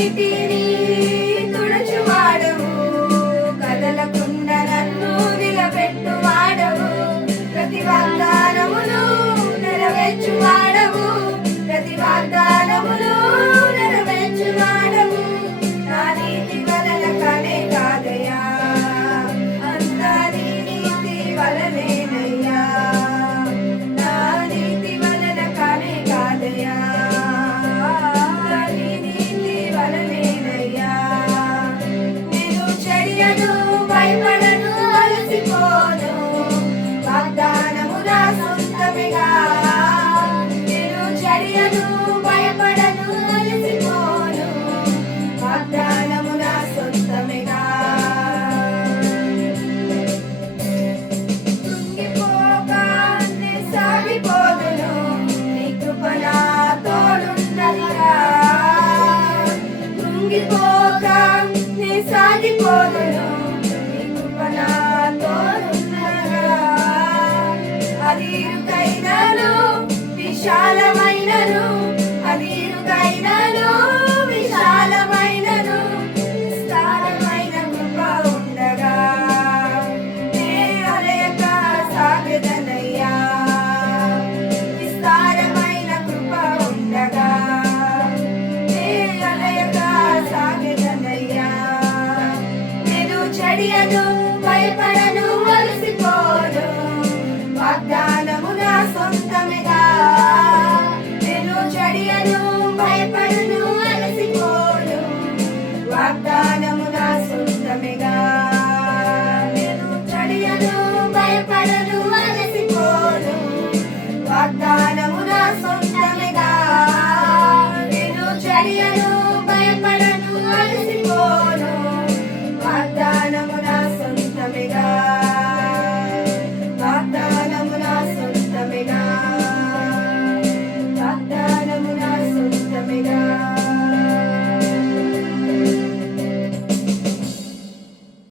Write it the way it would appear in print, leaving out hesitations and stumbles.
కన్నీటిని తుడుచువాడవు, కదలకుండా నన్ను నిలబెట్టువాడవు, ప్రతి వాగ్దానమును నెరవేర్చువాడవు, ప్రతి వాగ్దానమును నెరవేర్చువాడవు. నా నీతి వలన కానే కాదయ్యా, అంతా నీ నీతి వలనేనయ్యా, నా నీతి వలన కానే కాదయ్యా, నీ నీతి వలనేనయ్యా. నేను చెయ్యను, భయపడను, అలసిపోను, వాగ్దానము నా సొంతమేగా. నేను చెయ్యను, భయపడను, అలసిపోను, వాగ్దానము నా సొంతమేగా. కృంగిపోక నే సాగిపోదును, నీ కృప నా తోడున్నదిగా. కృంగిపోక నే సాగిపోదును, నీ కృప నా తోడున్నదిగా. అది ఇరుకైనను విశాలమైనను, అది ఇరుకైనను విశాలమైనను, విస్తారమైన కృప ఉండగా నే అలయక సాగదనయ్యా. విస్తారమైన కృప ఉండగా నే అలయక సాగదనయ్యా. నేను చెడియను, భయపడను,